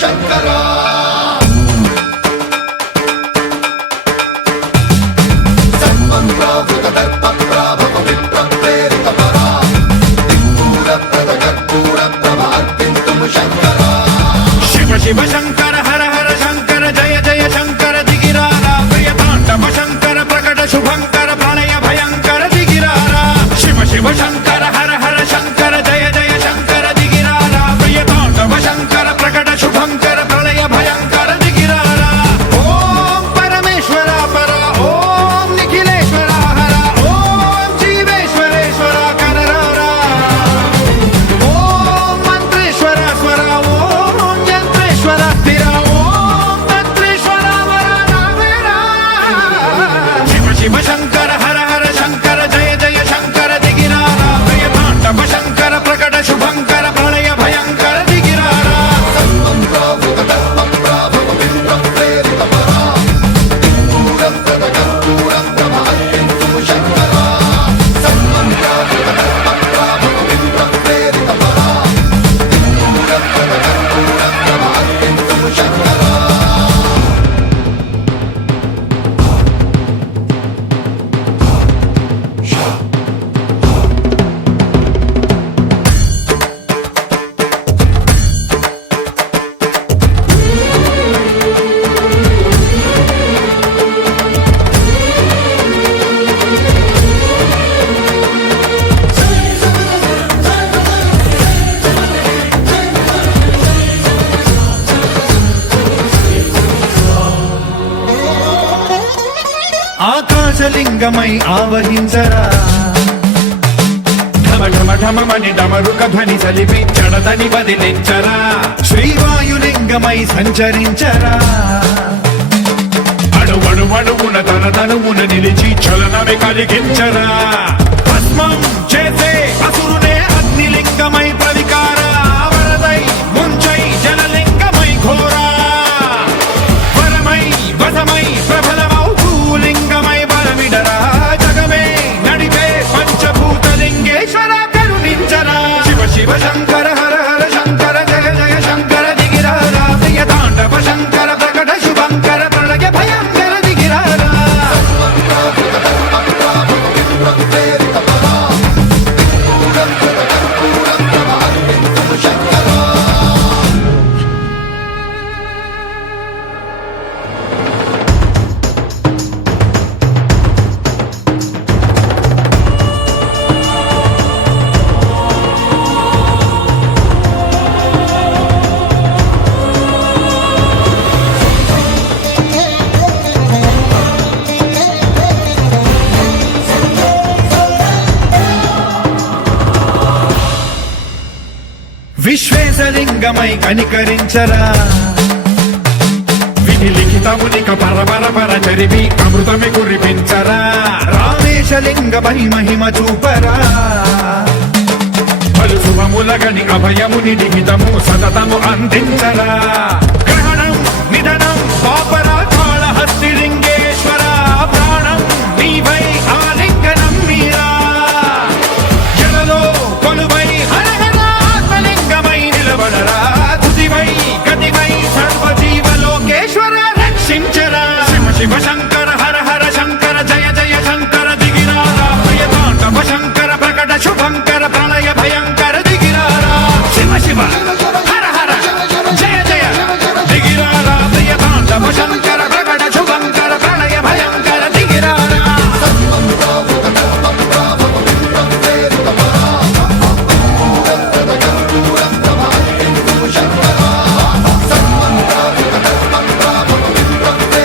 శంకరా శివ శంకర హర హర శంకర జయ జయ శంకర దిగిరారా ప్రియ తాండవ శంకర ప్రకట శుభంకర ప్రళయ భయంకర దిగిరారా శివ శివ శంకర హర హర శంకర జయ జయ శంకర దిగిరారా ప్రియ తాండవ శంకర ప్రకట శుభంకర ప్రళయ భయంకర దిగిరారా ఓం పరమేశ్వర పర ఓం నిఖిలేశ్వర హర ఓం జీవేశ్వరేశ్వర కరరారా ఓం మంత్రేశ్వర స్వర ఓం యంత్రేశ్వర స్థిర ఓం తంత్రేశ్వర వర రామేరా శివ శివ శంకర హర హర శంకర జయ జయ శంకర దిగిరారా ప్రియ తాండవ శంకర ప్రకట శుభంకర ప్రళయ భయంకర దిగిరారా ఆకాశలింగమై ఆవహించరా ఢమ ఢమ ఢమమని డమరుక ధ్వని సలిపి చడదని వదిలించరా శ్రీవాయులింగమై సంచరించరా అణువణువున తన తనువున నిలిచి చలనమే కలిగించరా భస్మం చేసే అసురునే అగ్నిలింగమై ప్రవికార వరదై ముంచై జలలింగమై ఘోరా వరమై వసమై ప్రబలమౌ భూలింగమై బలమిడరా జగమే నడిపే పంచభూతలింగేశ్వర కరుణించరా శివ శివ శంకర హర హర శంకర జయ జయ శంకర దిగిరారా ప్రియ తాండవ శంకర ప్రకట శుభంకర ప్రళయ భయంకర దిగిరారా విశ్వేశలింగమై కనికరించరా విధి లిఖితమునిక పరపర పర చరివి అమృతమి కురిపించరా రామేశలింగమై మహిమ చూపరా పలు శుభములగని అభయముని లిఖితము సతతము అందించరా గ్రహణం నిధనం